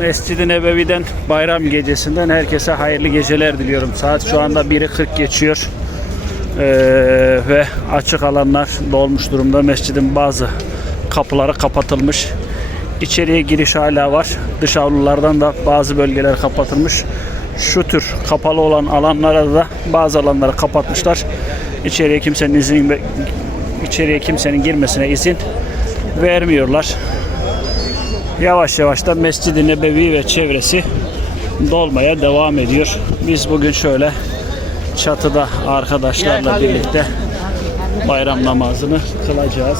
Mescid-i Nebevi'den bayram gecesinden herkese hayırlı geceler diliyorum. Saat şu anda 1'i 40 geçiyor. Ee, ve açık alanlar dolmuş durumda. Mescidin bazı kapıları kapatılmış. İçeriye giriş hala var. Dış avlulardan da bazı bölgeler kapatılmış. Şu tür kapalı olan alanlara da bazı alanları kapatmışlar. İçeriye kimsenin izin içeriye kimsenin girmesine izin vermiyorlar. Yavaş yavaş da Mescid-i Nebevi ve çevresi dolmaya devam ediyor. Biz bugün şöyle çatıda arkadaşlarla birlikte bayram namazını kılacağız.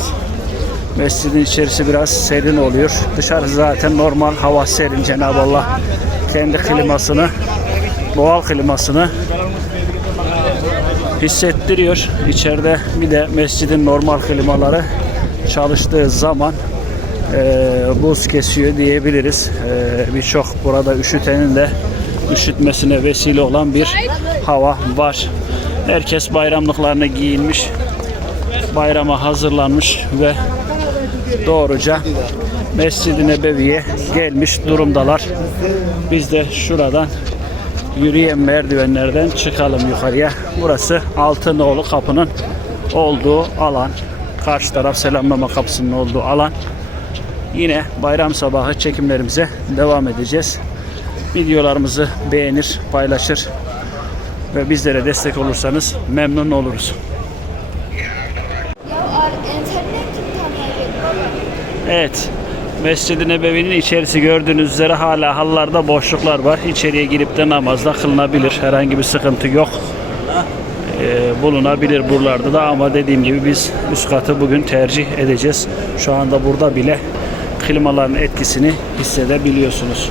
Mescidin içerisi biraz serin oluyor. Dışarı zaten normal hava serin. Cenab-ı Allah kendi klimasını, doğal klimasını hissettiriyor. İçeride bir de mescidin normal klimaları çalıştığı zaman e, buz kesiyor diyebiliriz. E, Birçok burada üşütenin de üşütmesine vesile olan bir hava var. Herkes bayramlıklarını giyinmiş, bayrama hazırlanmış ve doğruca Mescid-i Nebevi'ye gelmiş durumdalar. Biz de şuradan yürüyen merdivenlerden çıkalım yukarıya. Burası Altınoğlu kapının olduğu alan. Karşı taraf selamlama kapısının olduğu alan. Yine bayram sabahı çekimlerimize devam edeceğiz. Videolarımızı beğenir, paylaşır ve bizlere destek olursanız memnun oluruz. Evet. Mescid-i Nebevi'nin içerisi gördüğünüz üzere hala hallarda boşluklar var. İçeriye girip de namazda kılınabilir. Herhangi bir sıkıntı yok. Ee, bulunabilir buralarda da ama dediğim gibi biz üst katı bugün tercih edeceğiz. Şu anda burada bile klimaların etkisini hissedebiliyorsunuz.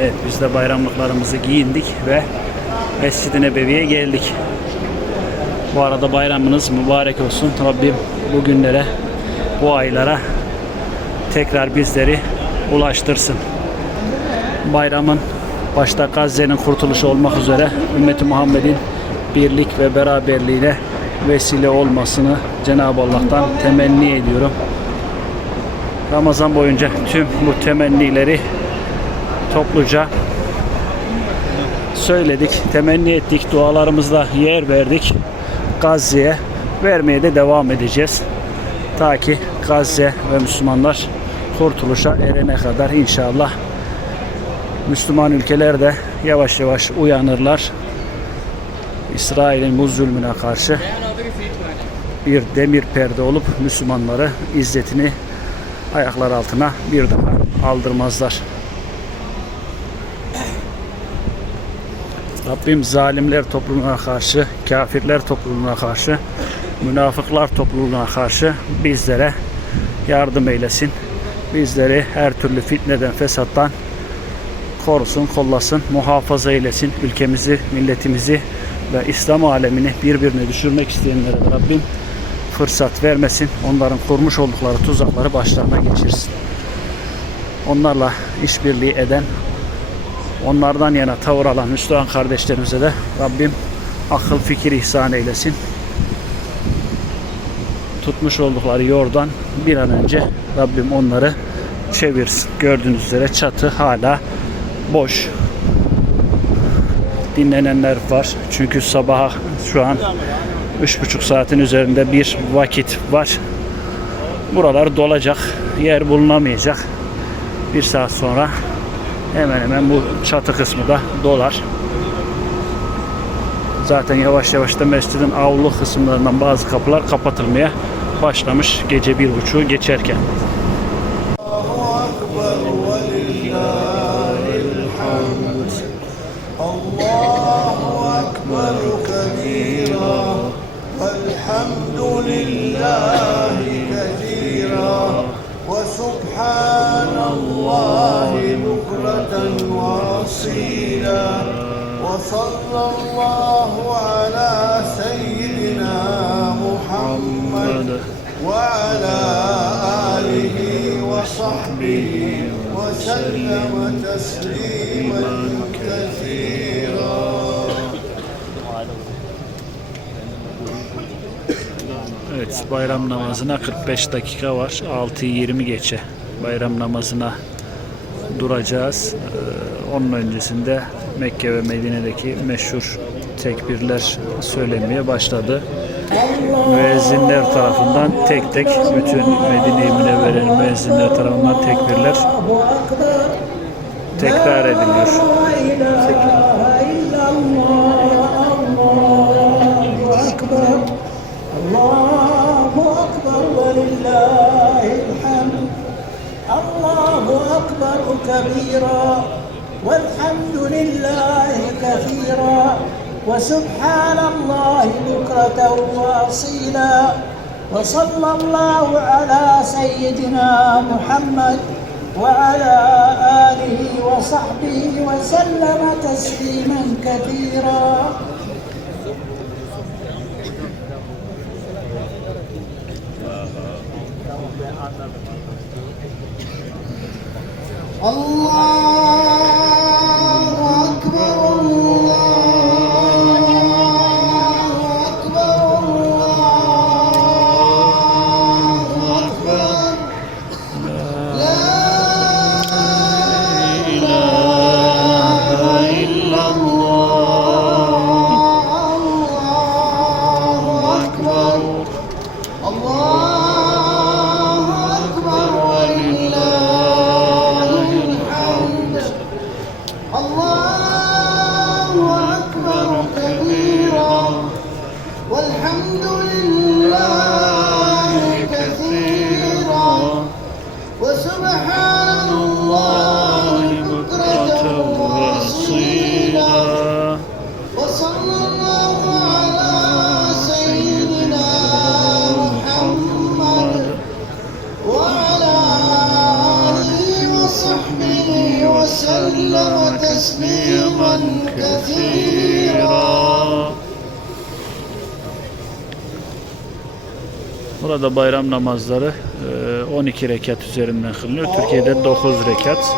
Evet biz de bayramlıklarımızı giyindik ve Mescid-i Nebevi'ye geldik. Bu arada bayramınız mübarek olsun. Rabbim bu günlere, bu aylara tekrar bizleri ulaştırsın. Bayramın başta Gazze'nin kurtuluşu olmak üzere ümmeti Muhammed'in birlik ve beraberliğine vesile olmasını Cenab-ı Allah'tan temenni ediyorum. Ramazan boyunca tüm bu temennileri topluca söyledik, temenni ettik, dualarımızla yer verdik. Gazze'ye vermeye de devam edeceğiz. Ta ki Gazze ve Müslümanlar kurtuluşa erene kadar inşallah Müslüman ülkeler de yavaş yavaş uyanırlar. İsrail'in bu zulmüne karşı bir demir perde olup Müslümanları izzetini ayaklar altına bir daha aldırmazlar. Rabbim zalimler topluluğuna karşı, kafirler topluluğuna karşı, münafıklar topluluğuna karşı bizlere yardım eylesin. Bizleri her türlü fitneden, fesattan korusun, kollasın, muhafaza eylesin. Ülkemizi, milletimizi ve İslam alemini birbirine düşürmek isteyenlere Rabbim fırsat vermesin. Onların kurmuş oldukları tuzakları başlarına geçirsin. Onlarla işbirliği eden, onlardan yana tavır alan Müslüman kardeşlerimize de Rabbim akıl fikir ihsan eylesin. Tutmuş oldukları yordan bir an önce Rabbim onları çevirsin. Gördüğünüz üzere çatı hala boş. Dinlenenler var. Çünkü sabaha şu an 3,5 saatin üzerinde bir vakit var. Buralar dolacak. Yer bulunamayacak. Bir saat sonra hemen hemen bu çatı kısmı da dolar. Zaten yavaş yavaş da mescidin avlu kısımlarından bazı kapılar kapatılmaya başlamış gece bir buçuğu geçerken. تسليما كثيرا Evet Evet, bayram namazına 45 dakika var. 6'yı 20 geçe bayram namazına duracağız. Ee, Onun öncesinde Mekke ve Medine'deki meşhur tekbirler söylenmeye başladı. Müezzinler tarafından tek tek bütün Medine-i Münevvere'nin müezzinler tarafından tekbirler tekrar ediliyor. كبيرا والحمد لله كثيرا وسبحان الله بكرة وأصيلا وصلى الله على سيدنا محمد وعلى وصحبه وسلم تسليما كثيرا. وسلم تسليما كثيرا Burada bayram namazları e, 12 rekat üzerinden kılınıyor. Türkiye'de 9 rekat.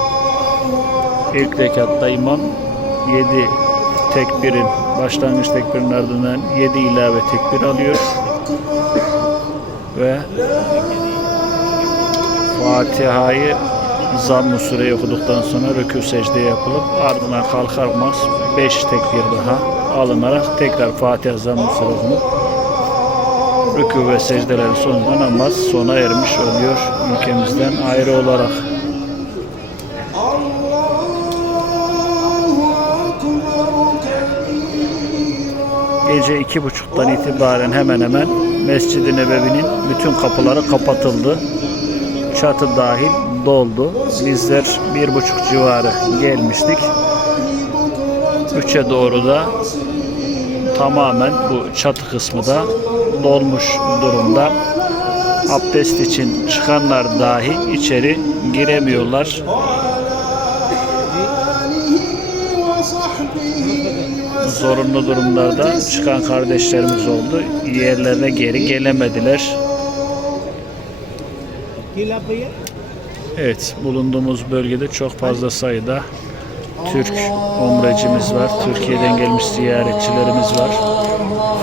İlk rekatta imam 7 tekbirin, başlangıç tekbirin ardından 7 ilave tekbir alıyor. Ve Fatiha'yı Zamm-ı Sure'yi okuduktan sonra rükû secde yapılıp ardından kalkarmaz 5 tekbir daha alınarak tekrar Fatiha Zamm-ı Sure okunup rükû ve secdeleri sonunda namaz sona ermiş oluyor ülkemizden ayrı olarak. Gece iki buçuktan itibaren hemen hemen Mescid-i Nebevi'nin bütün kapıları kapatıldı. Çatı dahil doldu. Bizler bir buçuk civarı gelmiştik. Üçe doğru da tamamen bu çatı kısmı da dolmuş durumda. Abdest için çıkanlar dahi içeri giremiyorlar. Zorunlu durumlarda çıkan kardeşlerimiz oldu. Yerlerine geri gelemediler. Evet, bulunduğumuz bölgede çok fazla sayıda Türk umrecimiz var. Türkiye'den gelmiş ziyaretçilerimiz var.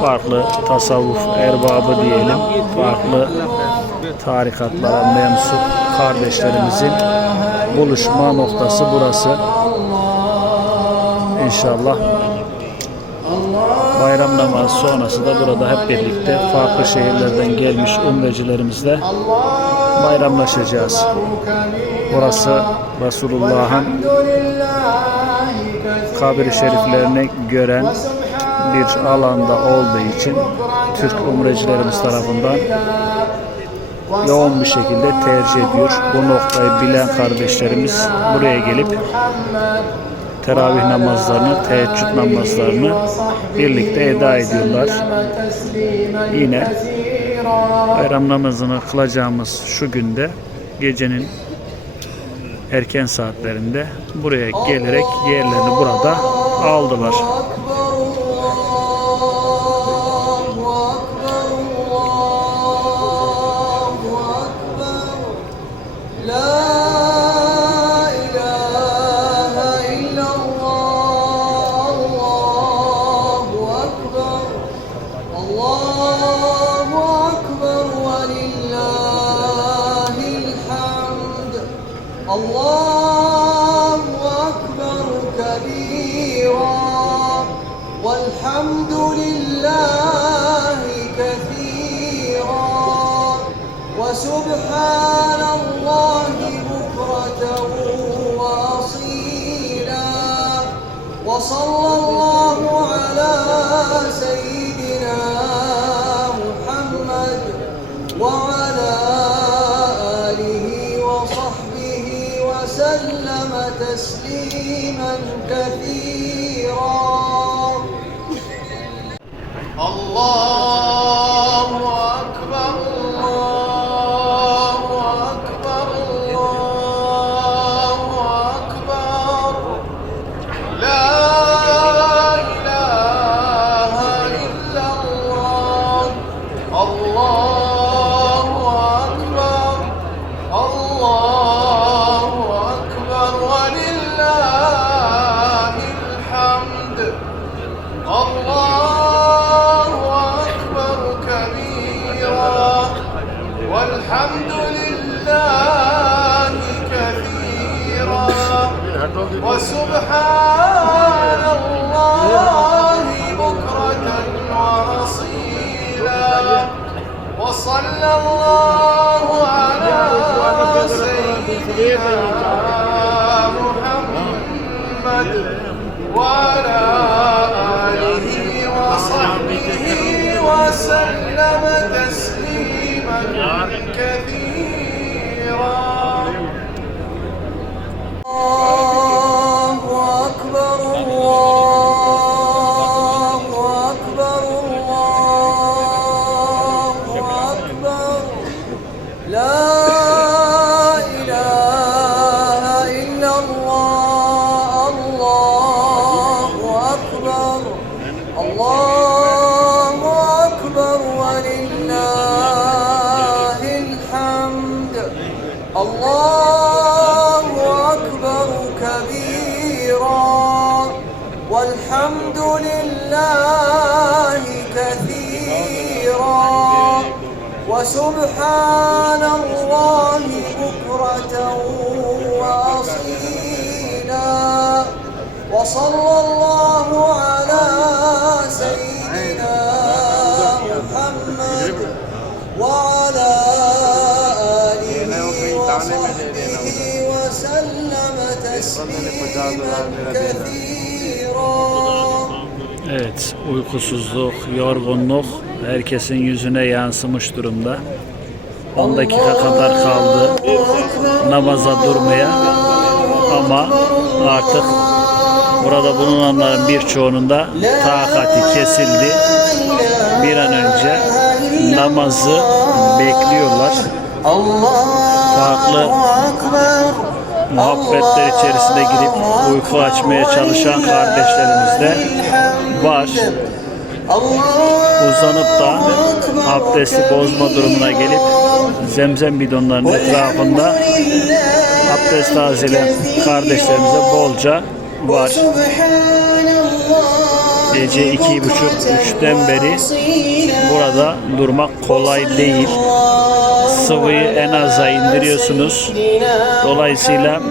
Farklı tasavvuf erbabı diyelim. Farklı tarikatlara mensup kardeşlerimizin buluşma noktası burası. İnşallah bayram namazı sonrası da burada hep birlikte farklı şehirlerden gelmiş umrecilerimizle bayramlaşacağız. Burası Resulullah'ın kabir şeriflerini gören bir alanda olduğu için Türk umrecilerimiz tarafından yoğun bir şekilde tercih ediyor. Bu noktayı bilen kardeşlerimiz buraya gelip teravih namazlarını, teheccüd namazlarını birlikte eda ediyorlar. Yine bayram namazını kılacağımız şu günde gecenin erken saatlerinde buraya gelerek yerlerini burada aldılar. وسبحان الله بكرة وأصيلا. وصلى الله على سيدنا محمد وعلى آله وصحبه وسلم تسليما كثيرا. الله وسبحان الله بكرة وأصيلا وصلى الله على سيدنا محمد وعلى آله وصحبه وسلم لله كثيرا. وسبحان الله بكرة وأصيلا. وصلى الله على سيدنا محمد وعلى آله وصحبه وسلم تسليما كثيرا. Evet, uykusuzluk, yorgunluk herkesin yüzüne yansımış durumda. 10 dakika kadar kaldı namaza durmaya ama artık burada bulunanların birçoğunun da takati kesildi. Bir an önce namazı bekliyorlar. Farklı muhabbetler içerisinde girip uyku açmaya çalışan kardeşlerimiz de var. Uzanıp da abdesti bozma durumuna gelip zemzem bidonlarının etrafında abdest tazeleyen kardeşlerimize bolca var. Gece iki buçuk, üçten beri burada durmak kolay değil. Sıvıyı en aza indiriyorsunuz. Dolayısıyla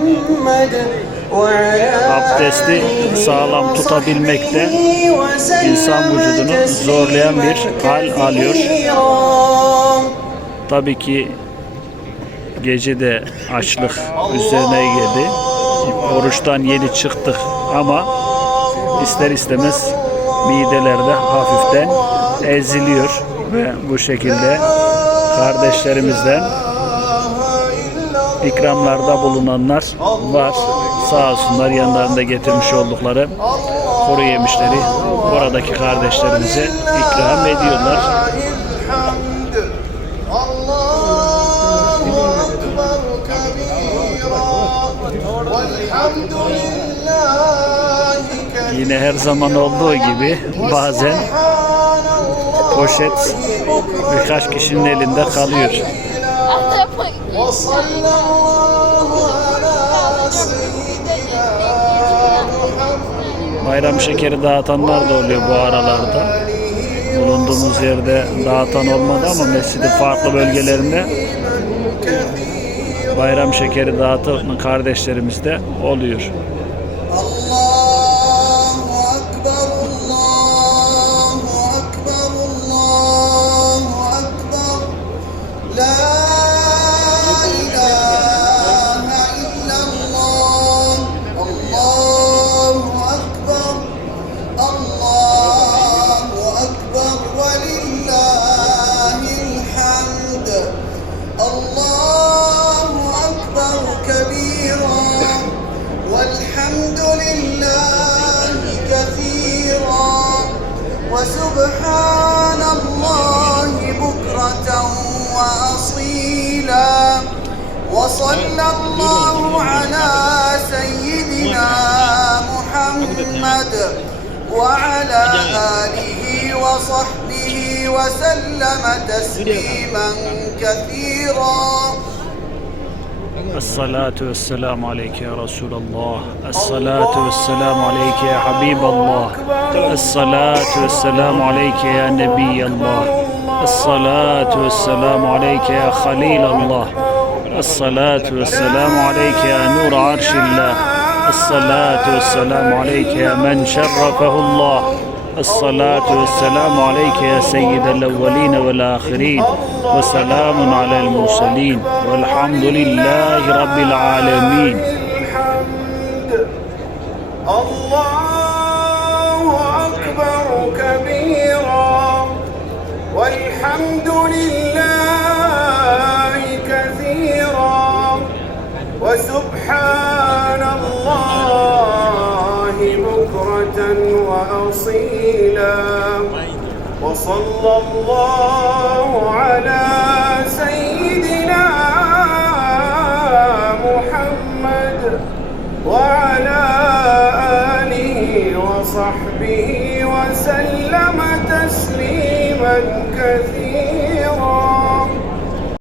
abdesti sağlam tutabilmekte insan vücudunu zorlayan bir hal alıyor. Tabii ki gece de açlık üzerine geldi. Oruçtan yeni çıktık ama ister istemez midelerde hafiften eziliyor ve bu şekilde kardeşlerimizden ikramlarda bulunanlar var. Sağ olsunlar yanlarında getirmiş oldukları kuru yemişleri oradaki kardeşlerimize ikram ediyorlar. Yine her zaman olduğu gibi bazen poşet birkaç kişinin elinde kalıyor. Bayram şekeri dağıtanlar da oluyor bu aralarda. Bulunduğumuz yerde dağıtan olmadı ama mescidin farklı bölgelerinde bayram şekeri dağıtan kardeşlerimiz de oluyor. Allahu وصلى الله على سيدنا محمد وعلى آله وصحبه وسلم تسليما كثيرا. الصلاة والسلام عليك يا رسول الله. الصلاة والسلام عليك يا حبيب الله. الصلاة والسلام عليك يا نبي الله. الصلاة والسلام عليك يا خليل الله. الصلاة والسلام عليك يا نور عرش الله. الصلاة والسلام عليك يا من شرفه الله. الصلاة والسلام عليك يا سيد الأولين والآخرين. وسلام على المرسلين. والحمد لله رب العالمين. الله أكبر كبيرا. والحمد لله وسبحان الله بكرة وأصيلا. وصلى الله على سيدنا محمد وعلى آله وصحبه وسلم تسليما كثيرا.